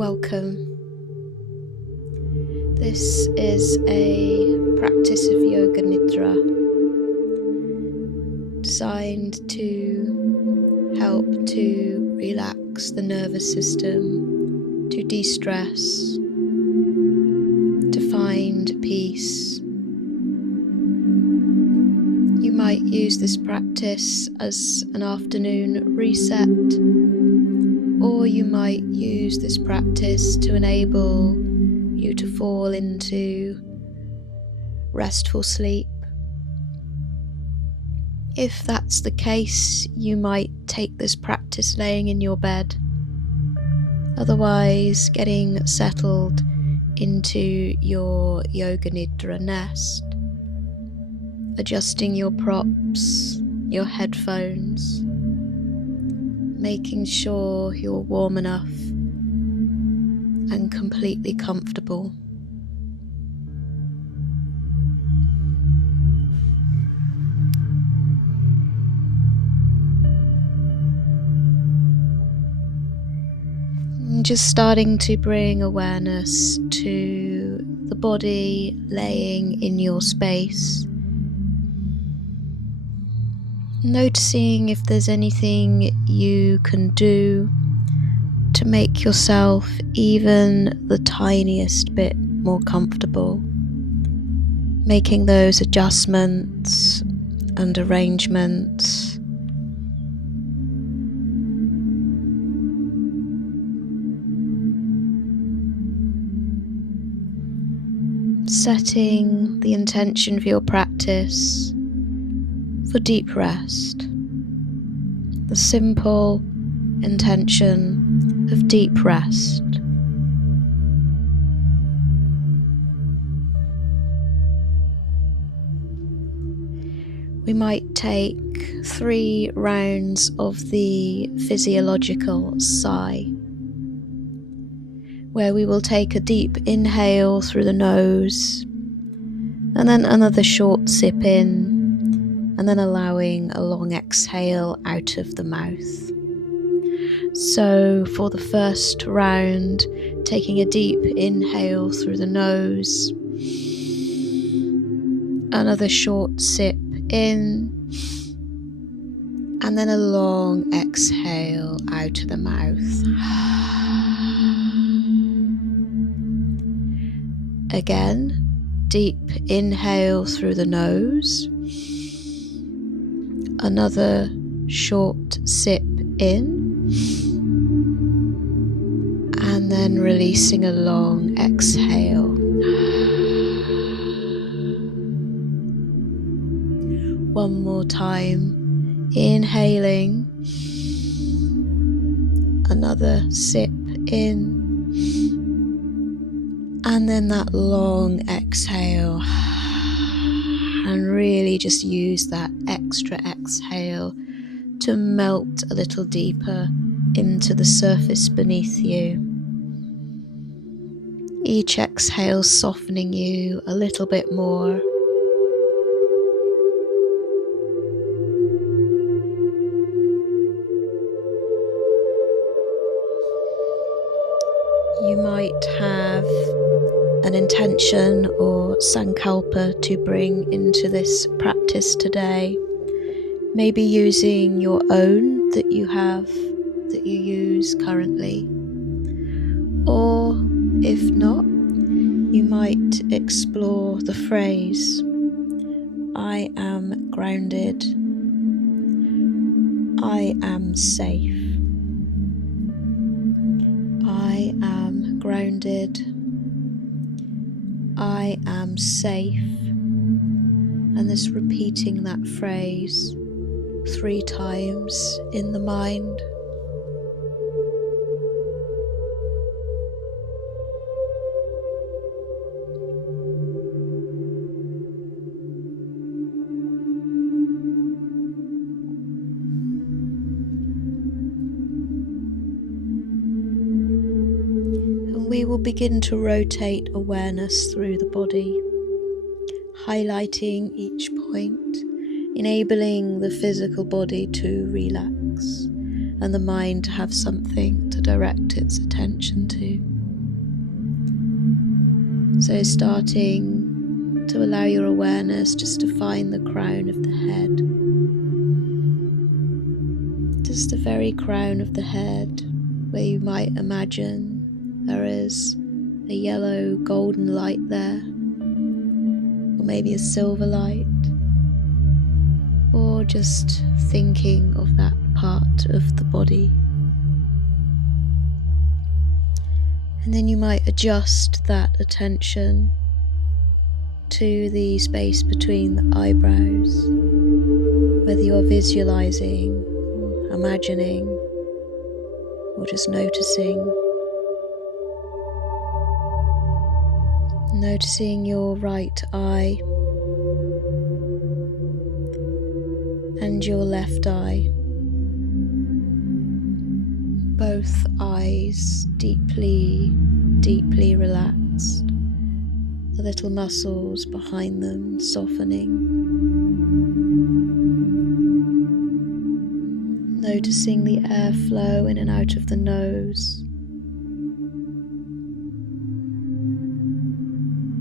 Welcome. This is a practice of Yoga Nidra designed to help to relax the nervous system, to de-stress, to find peace. You might use this practice as an afternoon reset, or you might use this practice to enable you to fall into restful sleep. If that's the case, you might take this practice laying in your bed. Otherwise, getting settled into your Yoga Nidra nest, adjusting your props, your headphones, making sure you're warm enough and completely comfortable. And just starting to bring awareness to the body laying in your space. Noticing if there's anything you can do to make yourself even the tiniest bit more comfortable. Making those adjustments and arrangements. Setting the intention for your practice for deep rest. The simple intention of deep rest. We might take 3 rounds of the physiological sigh, where we will take a deep inhale through the nose, and then another short sip in, and then allowing a long exhale out of the mouth. So for the first round, taking a deep inhale through the nose, another short sip in, and then a long exhale out of the mouth. Again, deep inhale through the nose, another short sip in, and then releasing a long exhale. One more time, inhaling, another sip in, and then that long exhale. And really just use that extra exhale to melt a little deeper into the surface beneath you. Each exhale softening you a little bit more. You might have an intention or sankalpa to bring into this practice today. Maybe using your own that you use currently. Or if not, you might explore the phrase, I am grounded, I am safe. I am grounded, I am safe, and this repeating that phrase 3 times in the mind. We will begin to rotate awareness through the body, highlighting each point, enabling the physical body to relax and the mind to have something to direct its attention to. So starting to allow your awareness just to find the crown of the head. Just the very crown of the head, where you might imagine there is a yellow golden light there, or maybe a silver light, or just thinking of that part of the body. And then you might adjust that attention to the space between the eyebrows, whether you're visualizing, or imagining, or just noticing. Noticing your right eye and your left eye. Both eyes deeply, deeply relaxed. The little muscles behind them softening. Noticing the airflow in and out of the nose.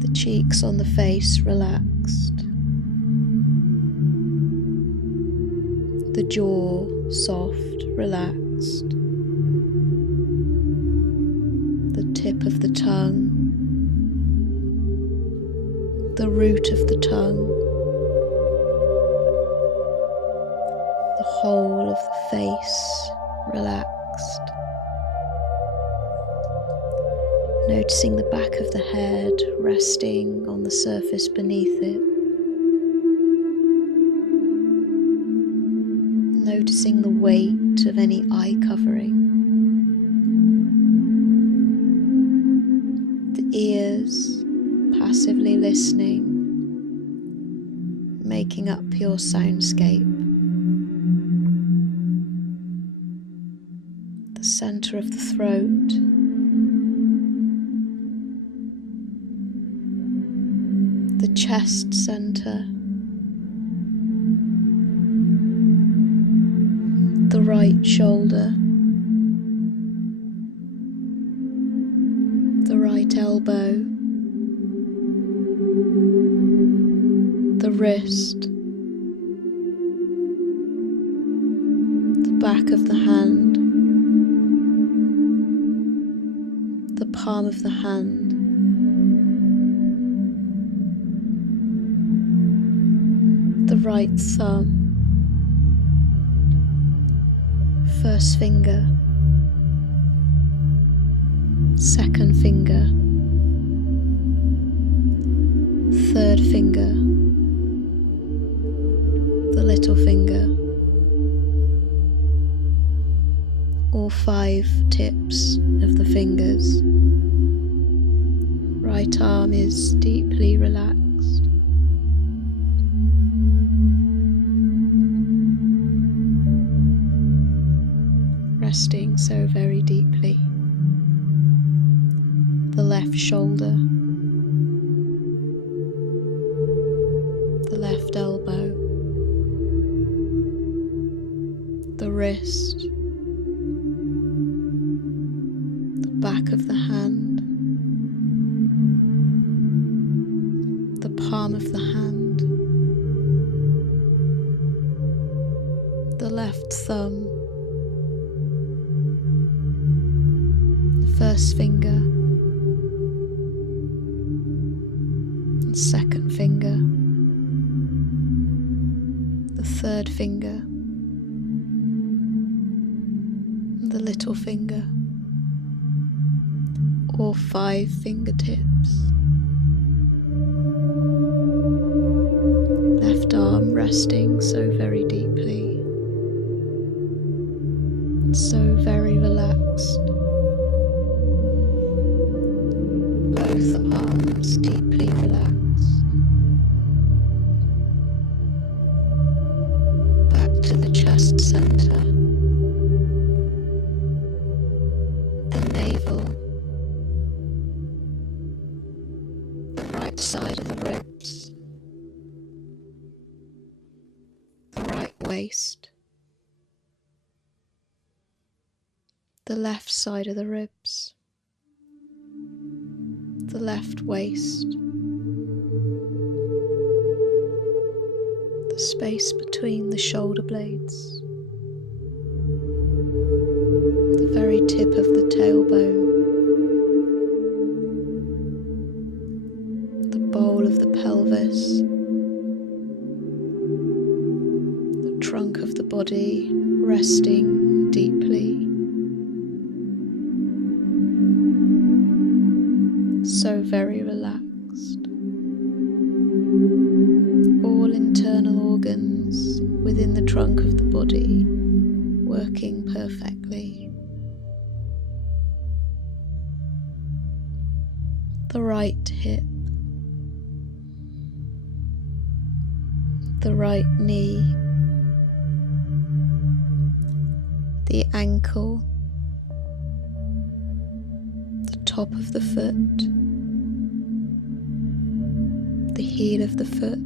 The cheeks on the face relaxed. The jaw soft, relaxed. The tip of the tongue. The root of the tongue. The whole of the face relaxed. Noticing the back of the head resting on the surface beneath it. Noticing the weight of any eye covering. The ears passively listening, making up your soundscape. The center of the throat. The chest center. The right shoulder. The right elbow. The wrist. The back of the hand. The palm of the hand. The right thumb. First finger. Second finger. Third finger. The little finger. All 5 tips of the fingers. Right arm is deeply relaxed. Resting so very deeply. The left shoulder. The left elbow. The wrist. The back of the hand. The palm of the hand. The left thumb. The first finger. The second finger. The third finger. The little finger. All 5 fingertips. Left arm resting so very deeply. So very relaxed. Both arms deeply relaxed. Back to the chest center. The navel. The right side of the ribs. The right waist. The left side of the ribs. the left waist, the space between the shoulder blades, the very tip of the tailbone, the bowl of the pelvis, the trunk of the body resting deeply. So very relaxed. All internal organs within the trunk of the body working perfectly. The right hip, the right knee, the ankle, the top of the foot, the heel of the foot,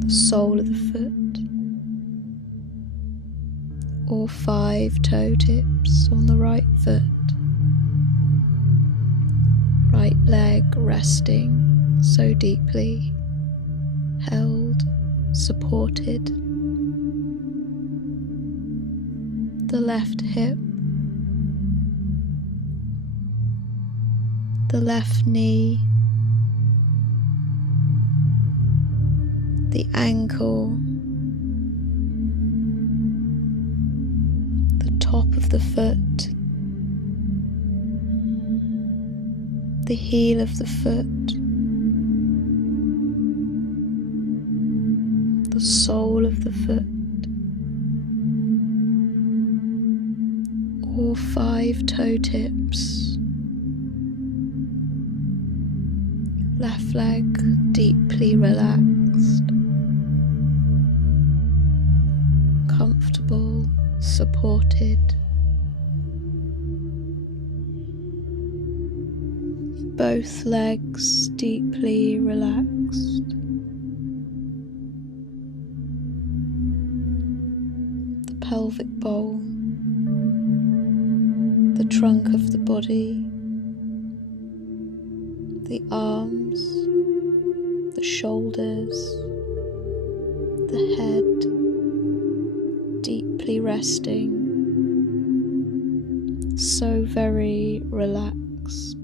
the sole of the foot, all 5 toe tips on the right foot, right leg resting so deeply, held, supported, the left hip, the left knee, the ankle, the top of the foot, the heel of the foot, the sole of the foot, all 5 toe tips, left leg deeply relaxed, comfortable, supported. Both legs deeply relaxed. The pelvic bowl, the trunk of the body, the arms, the shoulders, the head deeply resting, so very relaxed.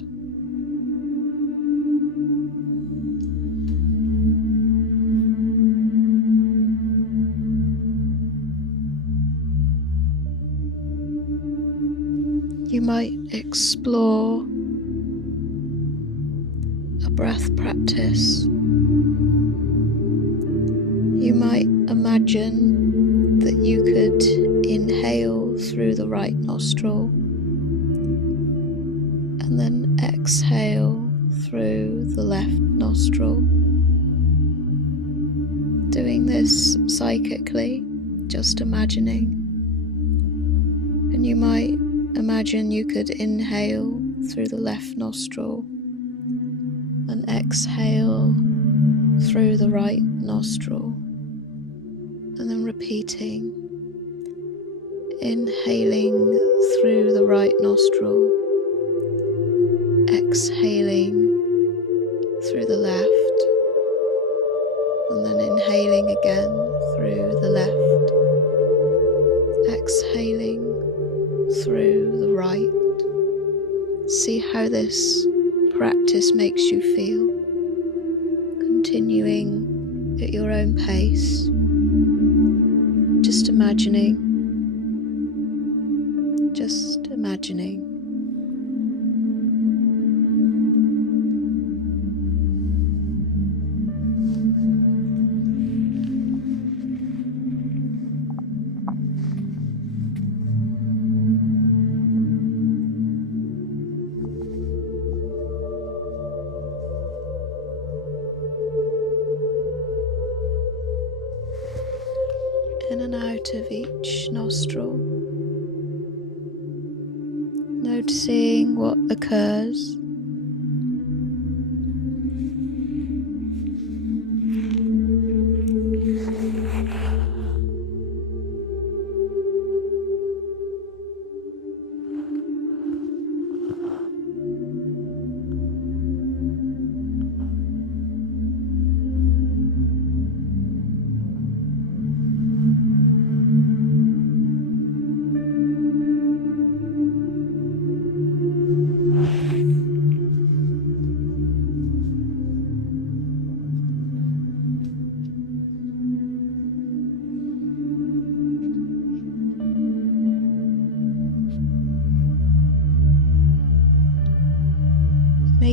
You might explore a breath practice. You might imagine that you could inhale through the right nostril and then exhale through the left nostril. Doing this psychically, just imagining. And you might imagine you could inhale through the left nostril and exhale through the right nostril, and then repeating, inhaling through the right nostril, exhaling through the left, and then inhaling again through the left, exhaling through the right. See how this practice makes you feel, continuing at your own pace, just imagining. In and out of each nostril, noticing what occurs.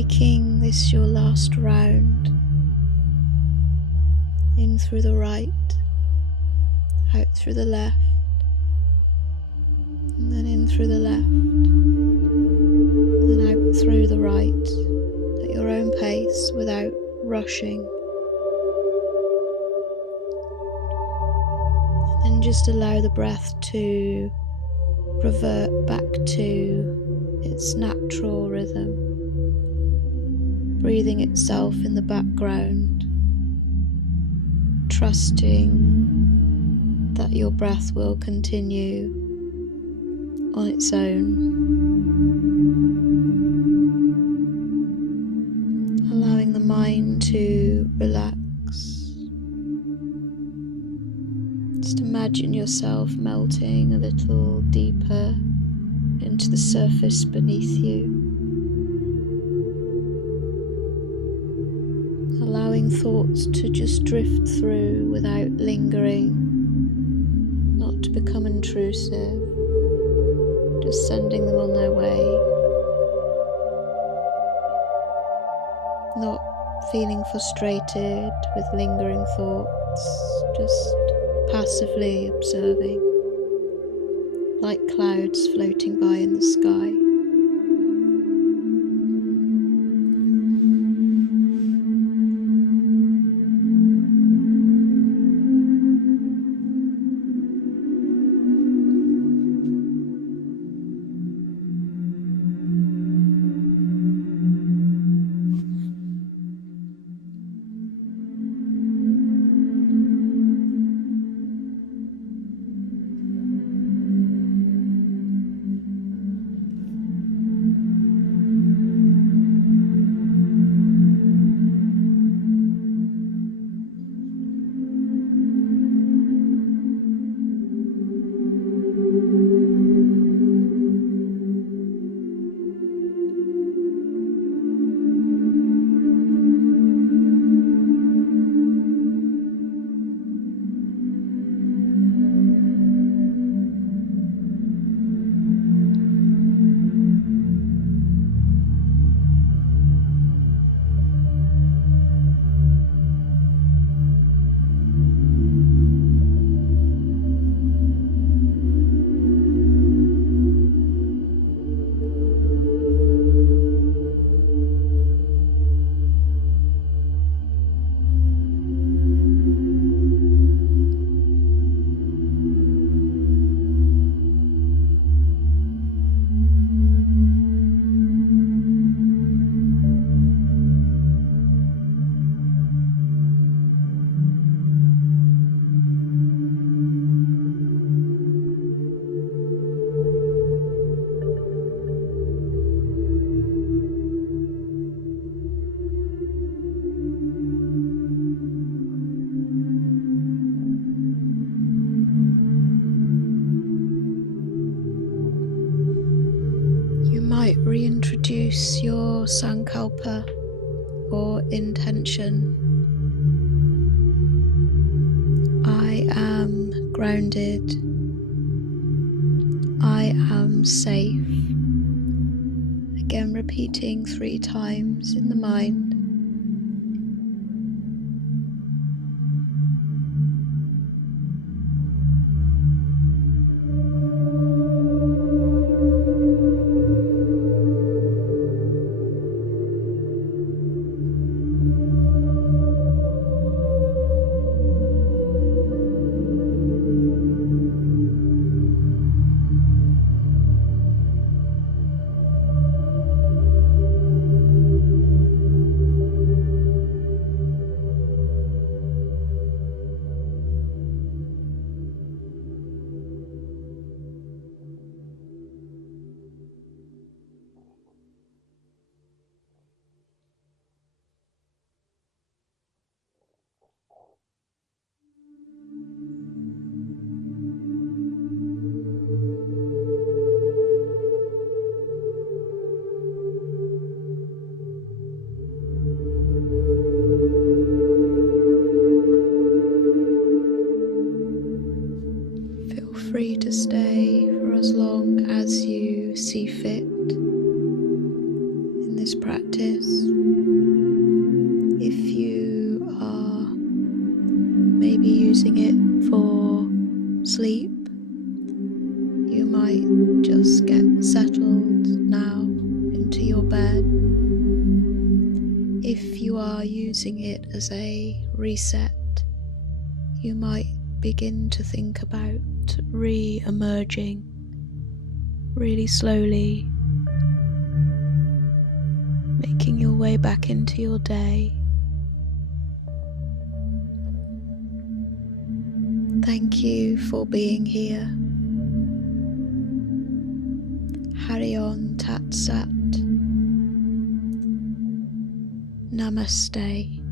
making this your last round. In through the right, out through the left, and then in through the left, and then out through the right, at your own pace without rushing. And then just allow the breath to revert back to its natural rhythm, breathing itself in the background, trusting that your breath will continue on its own, allowing the mind to relax. Just imagine yourself melting a little deeper into the surface beneath you, allowing thoughts to just drift through without lingering, not to become intrusive, just sending them on their way, not feeling frustrated with lingering thoughts, just passively observing, like clouds floating by in the sky. Reintroduce your sankalpa or intention. I am grounded. I am safe. Again, repeating 3 times in the mind. Free to stay for as long as you see fit in this practice. using it for sleep, you might just get settled now into your bed. If you are using it as a reset, you might begin to think about re-emerging really slowly, making your way back into your day. Thank you for being here. Harion Tat Sat. Namaste.